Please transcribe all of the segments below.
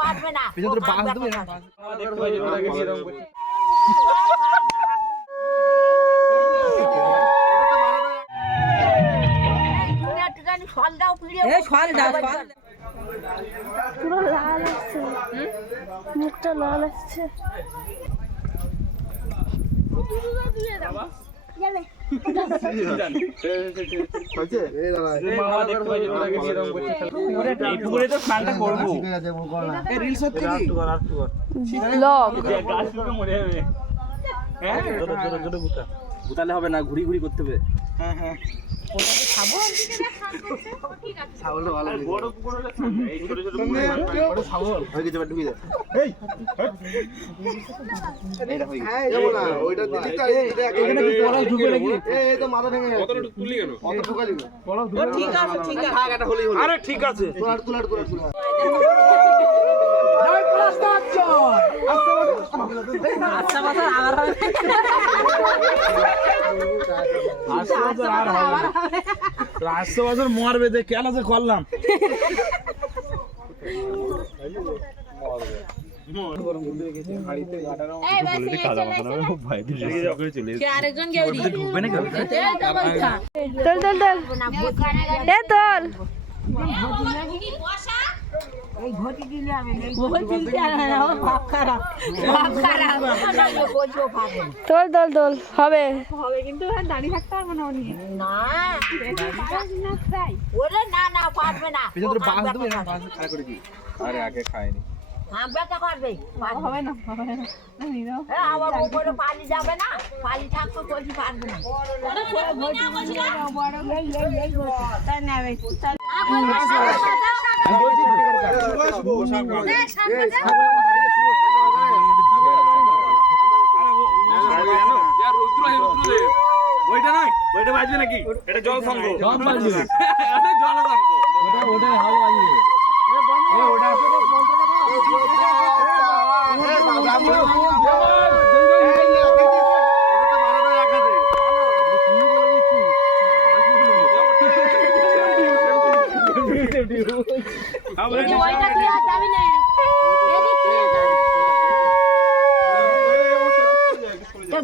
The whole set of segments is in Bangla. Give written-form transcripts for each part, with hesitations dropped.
পারবে না পেছনে বাস দেবে না ফল দাও ফল দাও পুরো লাল আসছে মুখটা লাল আসছে গুতালে হবে না, ঘুরি ঘুরি করতে হবে। ঠিক আছে রাস্তা বছর মরবে যে কেন যে করলাম তোল তোল তোল হবে কিন্তু দাঁড়িয়ে থাকতে পারবো না ওরে না না পারবে না পেছনে বাস দেবে না, বাস খাড়া করে দিই। আরে আগে খায়নি। ব্যথা করবে হবে না আবার উপরে পানি যাবে না, পানি থাকবে বলছি পারবে না ওইটা নয়, ওইটা বাজবে নাকি? এটা জল সংঘ, জল বাজবে, এটা জল সংঘ, ওটা হাওয়া বাজবে।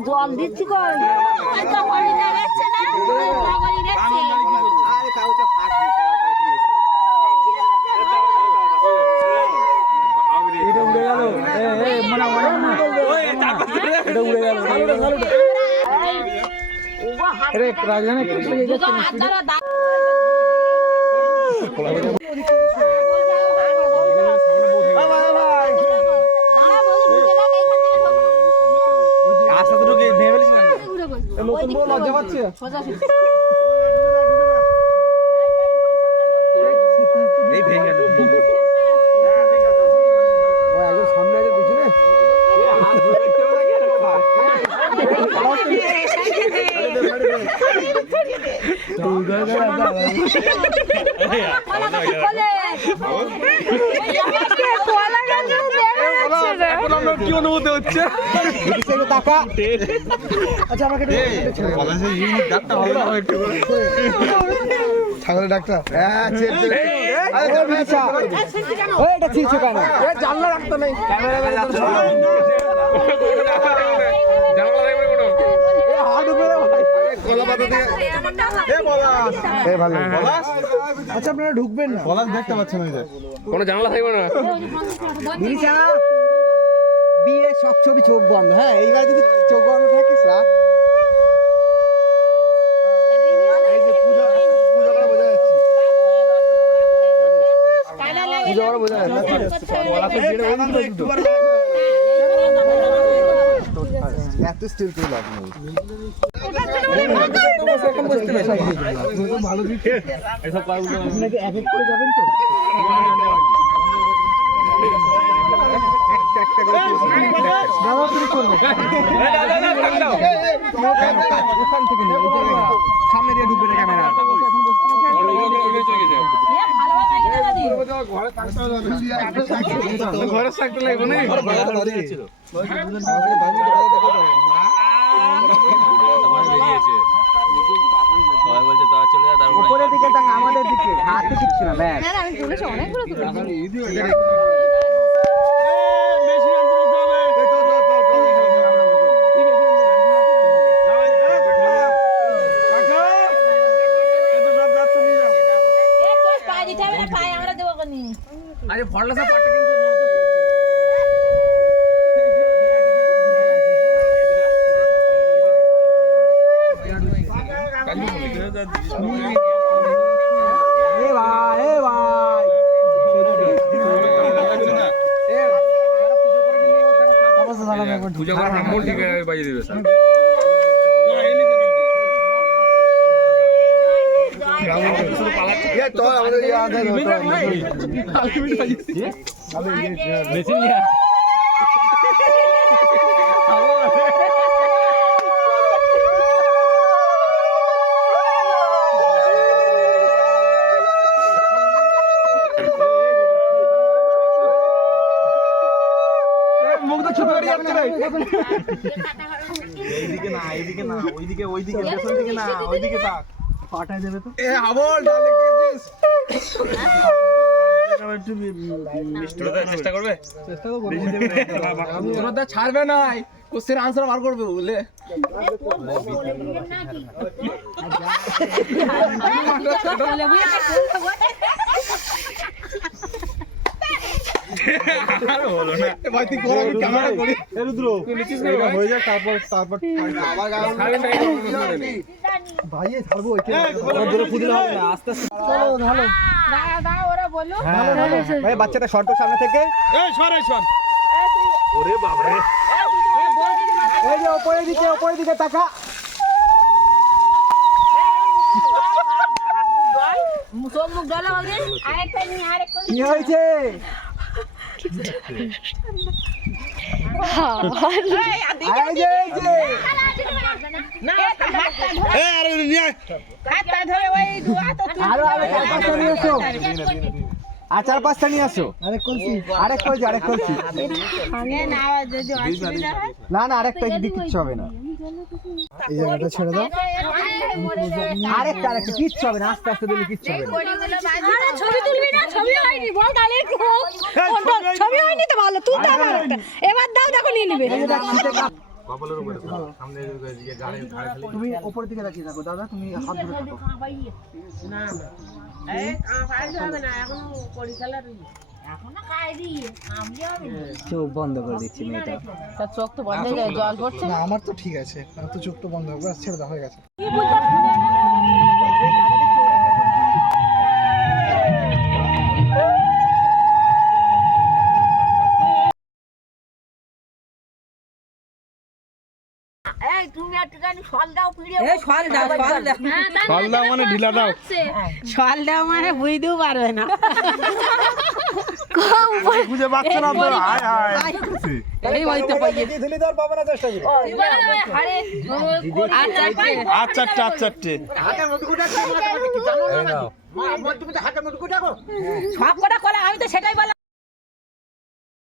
জল দিচ্ছি লজ্জা পাচ্ছে এই ভেঙে গেল সামনে আছে পিছনে কি অনুভূতি হচ্ছে? ছাগলের ডাক্তার জানলা রাখতে নেই আচ্ছা আপনারা ঢুকবেন না, পলাশ দেখতে পাচ্ছেন ওই যে কোনো জানলা থাকবে না। বিয়ে সব ছবি চোখ বন্ধ। হ্যাঁ এইবার যদি চোখ বন্ধ থাকিস রাখ এত স্টিল তুই লাভ নেই ভালো দিকে এসব আপনাকে এক এক করে যাবেন তো সামনে দিয়ে ঢুকবে না ক্যামেরা ঘরে থাকতে লাগবে না উপরের দিকে আমাদের দিকে হাতে কিচ্ছু না ব্যাস আরে ফরলাসা পাটটা কিন্তু পূজা করার আমল ঠিক বাজিয়ে দিবে স্যার মুখটা ছোট করে যাচ্ছে রে এইদিকে না ওইদিকে পেছন দিকে না ওইদিকে তাক ফাটাই দেবে তো এ হাবল ডাল দেখতে গেছিস একটু মিষ্টি চেষ্টা করবে তোরা তো ছাড়বে না কোশ্চেন আনসার বার করবে বলে আর হলো না ভাই তুই কর আমি ক্যামেরা করি এ রুদ্র তুই নিচিস না হয়ে যায় তারপর আবার ছাড়েন ভাই এ ছাড়বো ওইখানে ধরে ফুদিলে হবে না আস্তে আস্তে চলো ভালো দাঁড়া ওরা বলো ভাই বাচ্চাটা শর্ট সামনে থেকে এই সর ওরে বাবা রে এই যে উপরের দিকে তাকা মুখ ডালা হবে আরেকটা নি আরেকটা কি হয়েছে আরে নিয়ে হাতটা ধরে ওই দুয়া তো আচার পাঁচটা নিয়ে আসো আরেক কলছি না আওয়াজ যদি অসুবিধা হয় না আরেকটা দিক কিচ্ছু হবে না এই জায়গাটা ছেড়ে দাও আরেকটা কিচ্ছু হবে না আস্তে আস্তে দিলে কিচ্ছু হবে না আরে ছবি তুলবি না ছবি হয়নি বল তাহলে ছবি হয়নি তো ভালো তুলতে হবে একটা এবার দাও দেখো নিয়ে নেবে কপালের উপরে সামনে দিকে গাড়ি খালি তুমি উপরের দিকে তাকিয়ে থাকো দাদা তুমি হাত ধরে থাকো না এই কাজ হবে না এখন করি খেলার এখন খাই দিয়ে আমলি হবে চোখ বন্ধ করে দিচ্ছি মেয়েটা তার চোখ তো বন্ধ হয়ে যায় জল পড়ছে না আমার তো ঠিক আছে আমার তো চোখ তো বন্ধ হবে ছেড়ে দাও হয়ে গেছে এই তুমি একটুখানি ফল দাও পিড়ে এই ফল দাও ফল দাও মানে ঢিলা দাও ফল দাও মানে বুঝতেও পারবে না বুঝে পাচ্ছ না তো হায় হায় এই হইতে পাইয়ে দিলি দাও পাবে না চেষ্টা করি আরে আচ্ছা হাতের মধ্যে কোটা কি জানো না মা মধ্যে মধ্যে হাতের মধ্যে কোটা কর সব কটা করে আমি তো সেটাই বললাম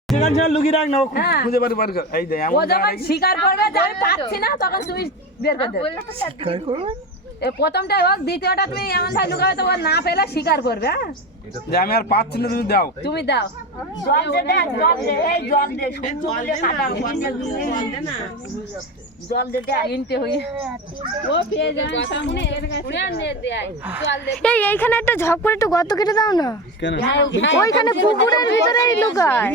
সেখান ছেড়ে লুকিয়ে রাখ না ও খুঁজে পারি এই দে ও যখন স্বীকার করবে যে আমি পাচ্ছি না তখন তুমি বের করে দেবে স্বীকার করবে এই প্রথমটাই হোক দ্বিতীয়টা তুমি এমন ভাই লুকাবে তো ও না পেলে স্বীকার করবে হ্যাঁ যে আমি আর পাচ্ছি না তুমি দাও তুমি দাও জল দে এই জল দে শুনলে কাটা না জল দে ইনতে হই ও পেয়ে যান সামনে উড়ে নে দেয় জল দে এইখানে একটা ঝপ করে একটু গর্ত কেটে দাও না কেন ওইখানে পুকুরের ভিতরেই লুকায়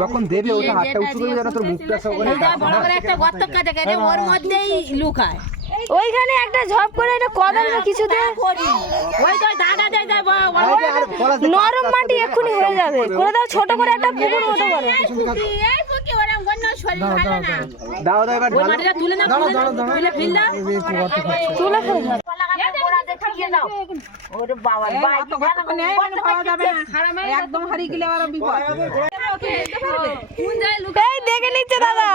যখন দেবে ওটা হাতটা উঁচু করে যেন তোর মুখটা সব করে বড় করে একটা গর্ত কাটে কেটে ওর মধ্যেই লুকায় ওইখানে একটা ঝপ করে এটা কদম না কিছু দিয়ে ওই তো দাদা দেয় যায় নরম মাটি এক্ষুনি হয়ে যাবে করে দাও ছোট করে একটা পুকুর মতো করে এই ফুকি ওরম গন্য শরীর ভালো না দাও এবার ওই মাটিটা তুলে না তুলে ফেল দাও তুলে ফেলে দাও ওরে বাবা ভাই তো গত নেই মানে পাওয়া যাবে না একদম হারিয়ে গেলে আর বিপদ কোন যায় এই দেখে নিচ্ছে দাদা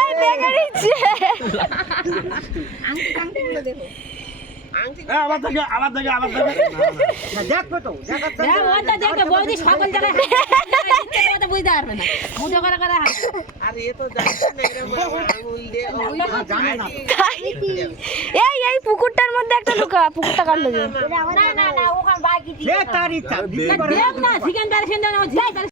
এই দেখে নিচ্ছে আবার দেখে দেখো তো হ্যাঁ ওটা দেখে বৌদি সকল জায়গায় ওটা বুঝতে পারবে না বুঝে করে করে আর এ তো জানছে না এরকম আঙুল দিয়ে এই পুকুরটার মধ্যে একটা লুকা পুকুরটা কাটলো যে না ওখানে বাকি তার ইচ্ছা দেখ না চিকেন পারে সেন্ড না